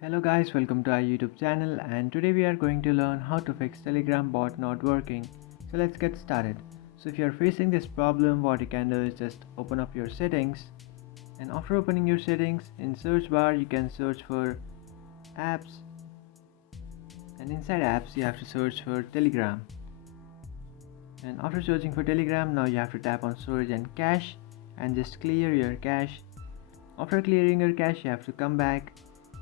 Hello guys, welcome to our YouTube channel, and today we are going to learn how to fix Telegram bot not working. So let's get started. So if you are facing this problem, what you can do is just open up your settings, and after opening your settings, in search bar you can search for apps, and inside apps you have to search for Telegram. And after searching for Telegram, now you have to tap on storage and cache and just clear your cache. After clearing your cache, you have to come back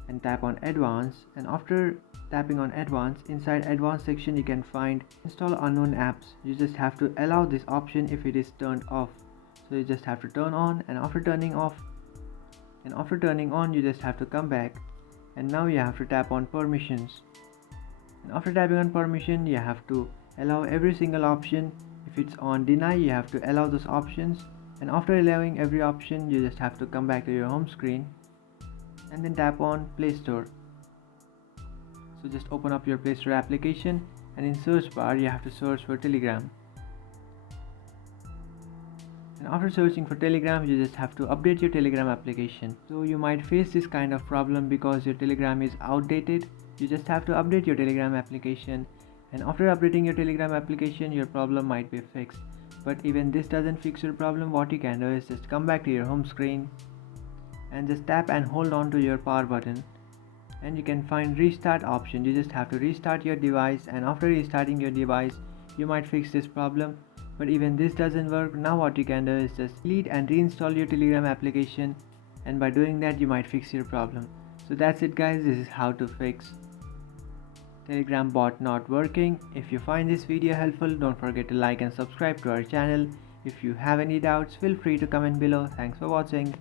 and tap on advanced, and after tapping on advanced, inside advanced section you can find install unknown apps. You just have to allow this option if it is turned off. So you just have to turn on, and after turning on you just have to come back, and now you have to tap on permissions, and after tapping on permission you have to allow every single option. If it's on deny, you have to allow those options, and after allowing every option you just have to come back to your home screen and then tap on Play Store. So just open up your Play Store application, and in search bar you have to search for Telegram. And after searching for Telegram, you just have to update your Telegram application. So you might face this kind of problem because your Telegram is outdated. You just have to update your Telegram application, and after updating your Telegram application your problem might be fixed. But even this doesn't fix your problem, what you can do is just come back to your home screen and just tap and hold on to your power button, and you can find restart option. You just have to restart your device, and after restarting your device you might fix this problem. But even this doesn't work, now what you can do is just delete and reinstall your Telegram application, and by doing that you might fix your problem. So that's it guys, this is how to fix Telegram bot not working. If you find this video helpful, don't forget to like and subscribe to our channel. If you have any doubts, feel free to comment below. Thanks for watching.